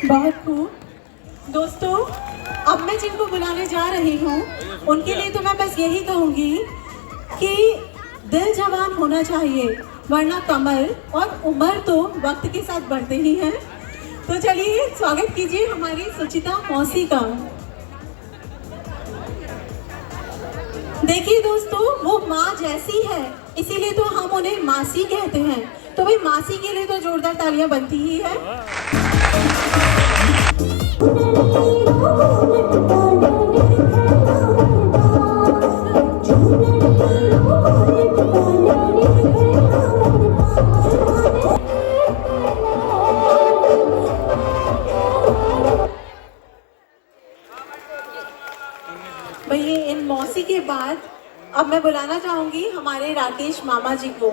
बहुत खूब। दोस्तों, अब मैं जिनको बुलाने जा रही हूँ उनके लिए तो मैं बस यही कहूँगी कि दिल जवान होना चाहिए, वरना कमर और उम्र तो वक्त के साथ बढ़ते ही हैं। तो चलिए स्वागत कीजिए हमारी सुचिता मौसी का। देखिए दोस्तों, वो माँ जैसी है, इसीलिए तो हम उन्हें मासी कहते हैं। तो भाई मासी के लिए तो जोरदार तालियां बनती ही है। भाई इन मौसी के बाद अब मैं बुलाना चाहूंगी हमारे राकेश मामा जी को।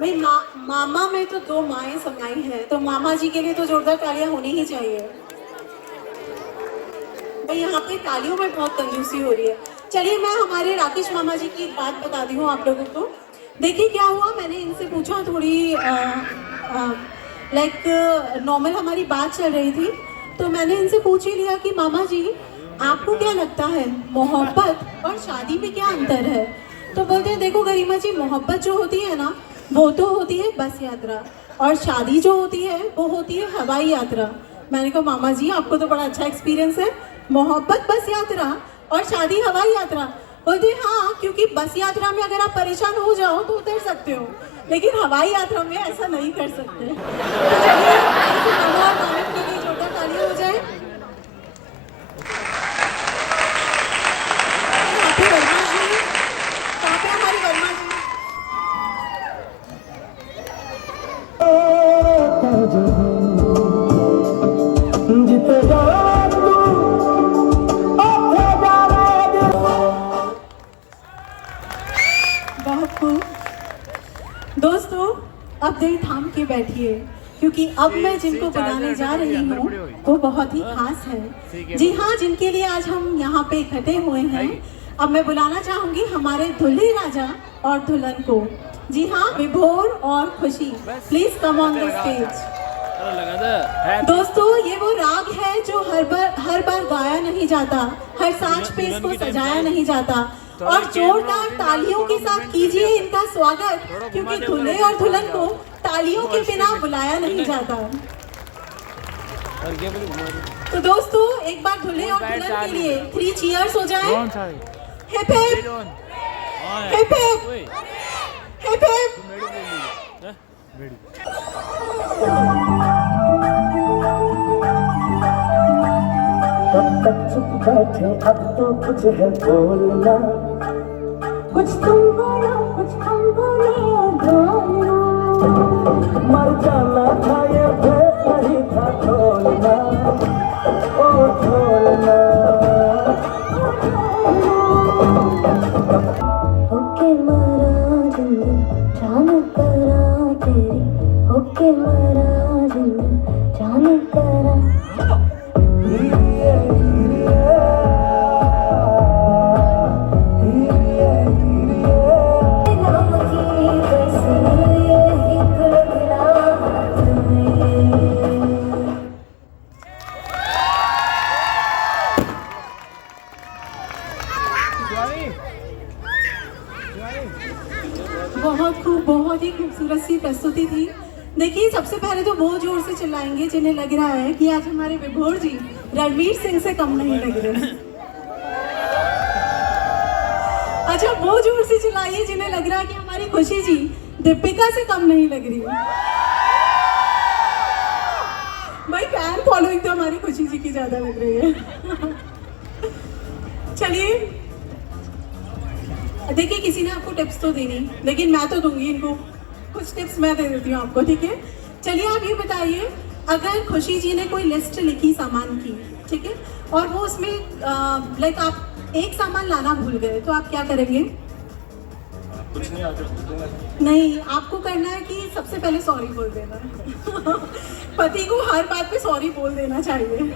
भाई मामा में तो दो माएँ समाई हैं, तो मामा जी के लिए तो जोरदार तालियां होनी ही चाहिए। भाई यहाँ पे तालियों में बहुत कंजूसी हो रही है। चलिए मैं हमारे राकेश मामा जी की एक बात बताती हूँ आप लोगों को। देखिए क्या हुआ, मैंने इनसे पूछा, थोड़ी लाइक नॉर्मल हमारी बात चल रही थी, तो मैंने इनसे पूछ ही लिया कि मामा जी आपको क्या लगता है मोहब्बत और शादी में क्या अंतर है। तो बोलते हैं देखो गरिमा जी, मोहब्बत जो होती है ना वो तो होती है बस यात्रा, और शादी जो होती है वो होती है हवाई यात्रा। मैंने कहा मामा जी आपको तो बड़ा अच्छा एक्सपीरियंस है, मोहब्बत बस यात्रा और शादी हवाई यात्रा। बोलते हाँ, क्योंकि बस यात्रा में अगर आप परेशान हो जाओ तो उतर सकते हो, लेकिन हवाई यात्रा में ऐसा नहीं कर सकते। तो चलिए के लिए जोरदार तालियां हो जाए। वर्मा जी, कहाँ पे हमारी वर्मा जी? बहुत खूब। दोस्तों, अब दिल थाम के बैठिए, क्योंकि अब मैं जिनको बुलाने जा रही हूँ वो बहुत ही खास है। जी हाँ, जिनके लिए आज हम यहाँ पे इकट्ठे हुए हैं। अब मैं बुलाना चाहूंगी हमारे दूल्हे राजा और दुल्हन को। जी हाँ, विभोर और खुशी, please come on the stage. दोस्तों, ये वो राग है जो हर बार गाया नहीं जाता, हर सांच पे इसको सजाया नहीं जाता। और जोरदार तालियों के साथ कीजिए इनका स्वागत, क्योंकि दूल्हे और दुल्हन को तालियों के बिना बुलाया नहीं जाता। तो दोस्तों, एक बार दूल्हे और दुल्हन के लिए 3 चीयर्स हो जाए। Hip hip hip hip hip hip. कब तक चुप बैठे, अब तो कुछ है बोलना, कुछ तुम बोलो कुछ हम बोले, मर जाना था ये भेद नहीं था खोलना, ओ खोलना। होके मारा जिंदगी जान करा तेरी, होके मारा जिंदगी जान करा। बहुत खूब, बहुत ही खूबसूरत सी प्रस्तुति थी। देखिए सबसे पहले तो वो जोर से चिल्लाएंगे जिन्हें लग रहा है कि आज हमारे विभोर जी रणवीर सिंह से कम नहीं लग रहे। अच्छा, वो जोर से चिल्लाइए जिन्हें लग रहा है कि हमारी खुशी जी दीपिका से कम नहीं लग रही। भाई फैन फॉलोइंग तो हमारी खुशी जी की ज्यादा लग रही है। चलिए, देखिए किसी ने आपको टिप्स तो देनी, लेकिन मैं तो दूंगी इनको कुछ टिप्स, मैं दे देती हूँ आपको, ठीक है। चलिए आप ये बताइए, अगर खुशी जी ने कोई लिस्ट लिखी सामान की, ठीक है, और वो उसमें लाइक आप एक सामान लाना भूल गए, तो आप क्या करेंगे? कुछ नहीं, नहीं, आपको करना है कि सबसे पहले सॉरी बोल देना। पति को हर बात पे सॉरी बोल देना चाहिए।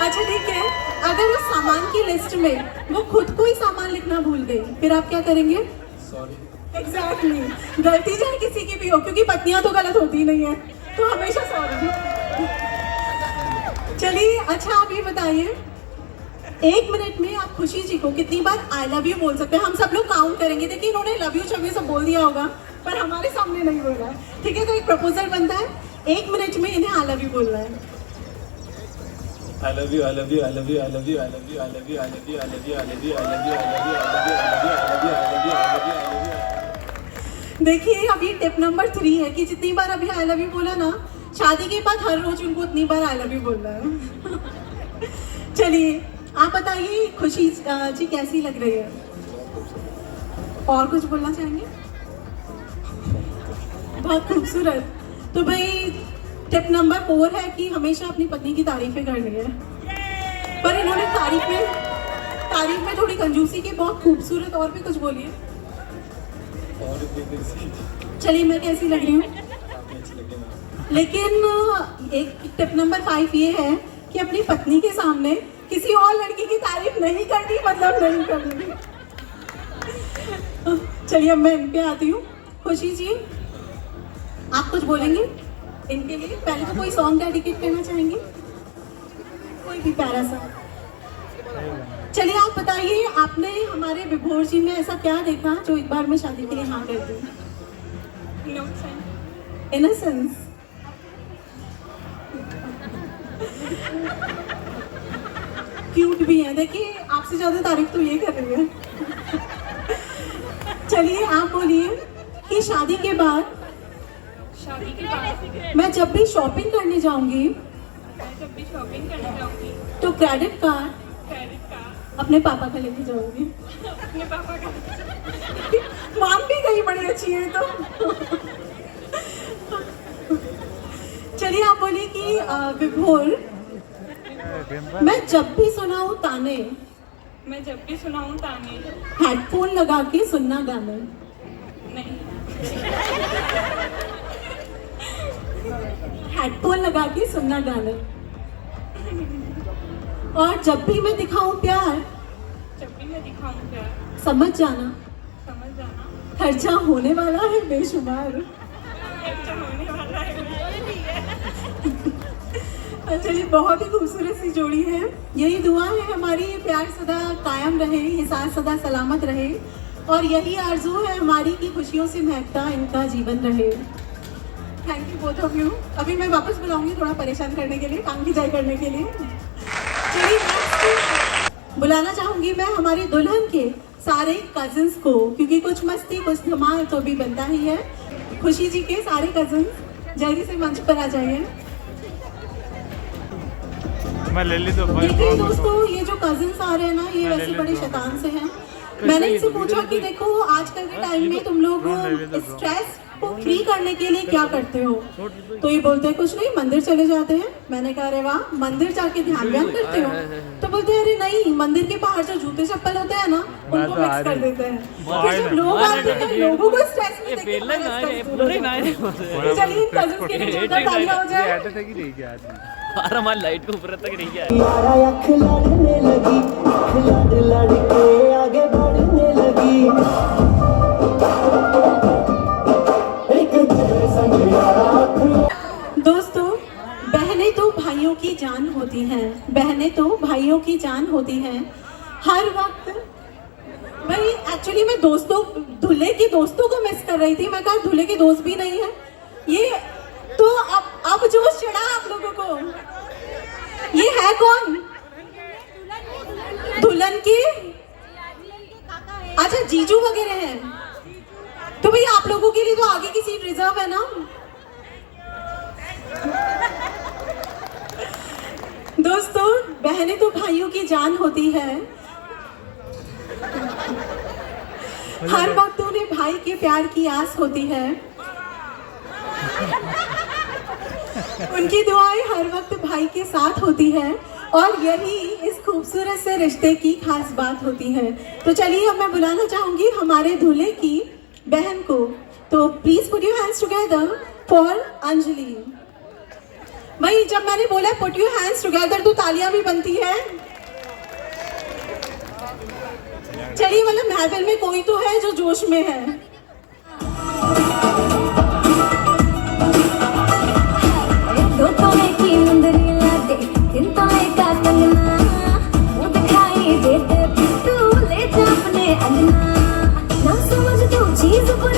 अच्छा ठीक है, अगर उस सामान की लिस्ट में वो खुद को ही सामान लिखना भूल गई, फिर आप क्या करेंगे? सॉरी। एग्जैक्टली, गलती चाहे किसी की भी हो, क्योंकि पत्नियां तो गलत होती ही नहीं है, तो हमेशा सॉरी। चलिए अच्छा आप ये बताइए 1 मिनट में आप खुशी जी को कितनी बार आई लव यू बोल सकते हैं? हम सब लोग काउंट करेंगे। देखिए इन्होंने लव यू शब्द सब बोल दिया होगा पर हमारे सामने नहीं बोला है। ठीक है तो एक प्रपोजल बनता है 1 मिनट में इन्हें आई लव यू बोलना है। I love you, I love you, I love you, I love you, I love you, I love you, I love you, I love you, I love you, I love you, I love you, I love you, I love you, I love you, I love you, I love you, I love you. देखिए अभी tip number 3 है कि जितनी बार अभी I love you बोला ना शादी के बाद हर रोज उनको उतनी बार आई लव यू बोलना है। चलिए आप बताइए खुशी जी कैसी लग रही है? और कुछ बोलना चाहेंगे? बहुत खूबसूरत। तो भाई टिप नंबर 4 है कि हमेशा अपनी पत्नी की तारीफें करनी है। पर इन्होंने तारीफ में थोड़ी कंजूसी की। बहुत खूबसूरत। और भी कुछ बोलिए। और भी किसी चलिए मैं कैसी लग रही हूँ? काफी अच्छी लगी ना। लेकिन एक टिप नंबर 5 ये है कि अपनी पत्नी के सामने किसी और लड़की की तारीफ नहीं करनी, मतलब नहीं करनी। चलिए अब मैं इन पे आती हूँ। खुशी जी आप कुछ बोलेंगे इनके लिए? पहले तो कोई सॉन्ग डेडिकेट करना चाहेंगे? कोई भी प्यारा सा। चलिए आप बताइए आपने हमारे विभोर जी में ऐसा क्या देखा जो एक बार में शादी के लिए हाँ कर दी? इनोसेंस। क्यूट भी है। देखिए आपसे ज्यादा तारीफ तो ये कर रही है। चलिए आप बोलिए कि शादी के बाद मैं जब भी शॉपिंग करने जाऊंगी तो क्रेडिट कार्ड अपने पापा का लेके जाऊंगी। मान भी गई, बड़ी अच्छी है तो। चलिए आप बोलिए कि विभोर मैं जब भी सुनाऊं ताने हेडफोन लगा के सुनना गाने। हेडफोन लगा के सुनना गाने। और जब भी मैं दिखाऊं प्यार समझ जाना खर्चा होने वाला है बेशुमार। चलिए बहुत ही खूबसूरत सी जोड़ी है। यही दुआ है हमारी, ये प्यार सदा कायम रहे, ये साथ सदा सलामत रहे और यही आरजू है हमारी कि खुशियों से महकता इनका जीवन रहे। Thank you both of you. अभी मैं वापस बुलाऊंगी थोड़ा परेशान करने के लिए, काम की जाए करने के लिए। चलिए नेक्स्ट बुलाना चाहूंगी मैं हमारी दुल्हन के सारे कजिन्स को, क्योंकि कुछ मस्ती कुछ धमाल तो भी बनता ही है। खुशी जी के सारे कजिन्स जल्दी से मंच पर आ जाइए। मैं ले ली तो देखिए दोस्तों ये जो कजिन्स आ रहे हैं ना ये वैसे बड़े शैतान से हैं। मैंने इनसे पूछा कि देखो आजकल के टाइम में तुम लोग स्ट्रेस को फ्री करने के लिए क्या करते हो? तो ये बोलते हैं कुछ नहीं, मंदिर चले जाते हैं। मैंने कहा अरे वाह, मंदिर जाके ध्यान करते हो? तो बोलते हैं अरे नहीं, मंदिर के बाहर जो जूते चप्पल होते हैं ना उनको मिक्स कर देते हैं। फिर जब लोग आते हैं लोगों को स्ट्रेस में देख के चलिए इन कजिन्स के लिए जोरदार तालियां हो जाए। हमारी लाइट को ऊपर तक नहीं गया। यारा अख लड़ने लगी, लड़ लड़ के आगे बढ़ने लगी। दोस्तों बहनें तो भाइयों की जान होती हैं, बहनें तो भाइयों की जान होती हैं। हर वक्त भाई एक्चुअली मैं दोस्तों दूल्हे के दोस्तों को मिस कर रही थी। मैं कहा दूल्हे के दोस्त भी नहीं है ये तो अब जोश चढ़ा आप लोगों को। ये है कौन? दुल्हन के अच्छा जीजू वगैरह हैं। तो भाई आप लोगों के लिए तो आगे की सीट रिजर्व है ना। दोस्तों बहनें तो भाइयों की जान होती है। हर वक्त उन्हें भाई के प्यार की आस होती है। उनकी दुआएं हर वक्त भाई के साथ होती है और यही इस खूबसूरत से रिश्ते की खास बात होती है। तो चलिए अब मैं बुलाना चाहूंगी हमारे दूल्हे की बहन को। तो please put your hands together for Anjali. भाई जब मैंने बोला पुट योर हैंड्स टुगेदर तो तालियां भी बनती है। चलिए मतलब महफिल में कोई तो है जो जोश में है। Don't call me King, चीज पर